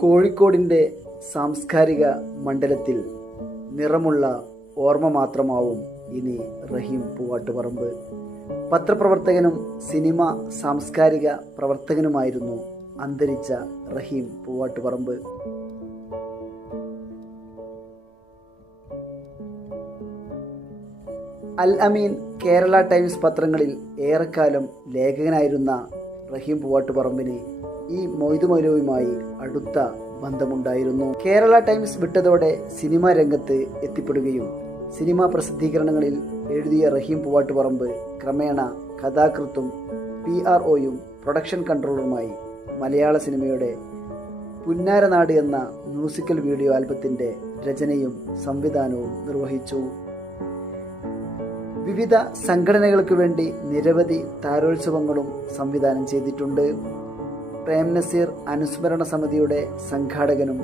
കോഴിക്കോടിൻ്റെ സാംസ്കാരിക മണ്ഡലത്തിൽ നിറമുള്ള ഓർമ്മ മാത്രമാവും ഇനി റഹീം പൂവാട്ടുപറമ്പ്. പത്രപ്രവർത്തകനും സിനിമ സാംസ്കാരിക പ്രവർത്തകനുമായിരുന്നു അന്തരിച്ച റഹീം പൂവാട്ടുപറമ്പ്. അൽ അമീൻ, കേരള ടൈംസ് പത്രങ്ങളിൽ ഏറെക്കാലം ലേഖകനായിരുന്ന റഹീം പൂവാട്ടുപറമ്പിന് ഈ മൊയ്തു മൗലവിയുമായി അടുത്ത ബന്ധമുണ്ടായിരുന്നു. കേരള ടൈംസ് വിട്ടതോടെ സിനിമാ രംഗത്ത് എത്തിപ്പെടുകയും സിനിമാ പ്രസിദ്ധീകരണങ്ങളിൽ എഴുതിയ റഹീം പൂവാട്ടുപറമ്പ് ക്രമേണ കഥാകൃത്തും PROയും പ്രൊഡക്ഷൻ കൺട്രോളറുമായി മലയാള സിനിമയുടെ പുന്നാരനാട് എന്ന മ്യൂസിക്കൽ വീഡിയോ ആൽബത്തിൻ്റെ രചനയും സംവിധാനവും നിർവഹിച്ചു. വിവിധ സംഘടനകൾക്ക് വേണ്ടി നിരവധി താരോത്സവങ്ങളും സംവിധാനം ചെയ്തിട്ടുണ്ട്. പ്രേം നസീർ അനുസ്മരണ സമിതിയുടെ സംഘാടകനും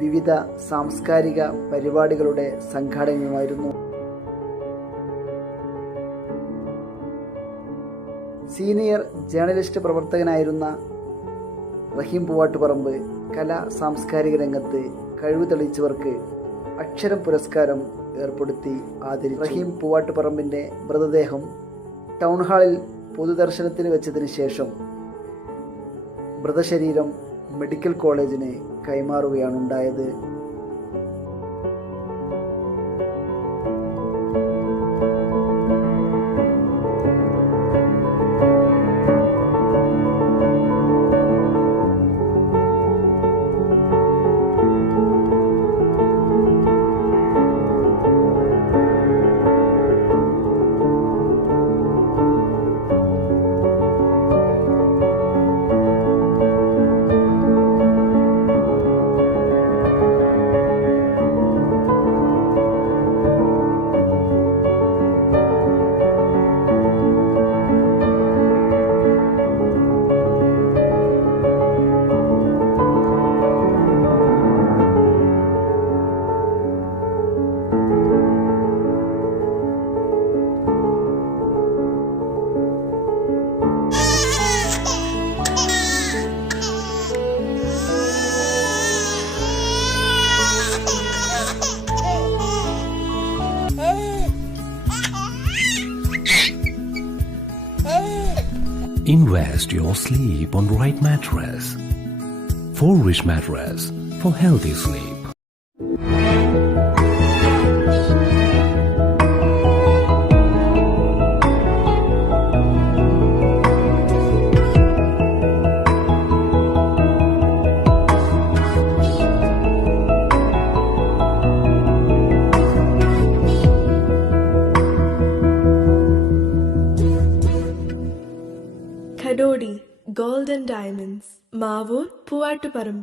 വിവിധ സാംസ്കാരിക പരിപാടികളുടെ സംഘാടകനുമായിരുന്നു. സീനിയർ ജേർണലിസ്റ്റ് പ്രവർത്തകനായിരുന്ന റഹീം പൂവാട്ടുപറമ്പ് കലാ സാംസ്കാരിക രംഗത്ത് കഴിവ് തെളിയിച്ചവർക്ക് അക്ഷരം പുരസ്കാരം ഏർപ്പെടുത്തി ആദരിച്ചു. റഹീം പൂവാട്ടുപറമ്പിൻ്റെ മൃതദേഹം ടൗൺ ഹാളിൽ പൊതുദർശനത്തിന് വെച്ചതിന് ശേഷം മൃതശരീരം മെഡിക്കൽ കോളേജിന് കൈമാറുകയാണുണ്ടായത്. Invest your sleep on right mattress. Forwish mattress for healthy sleep. Kadodi Gold and Diamonds, Mavur, Puvattuparam.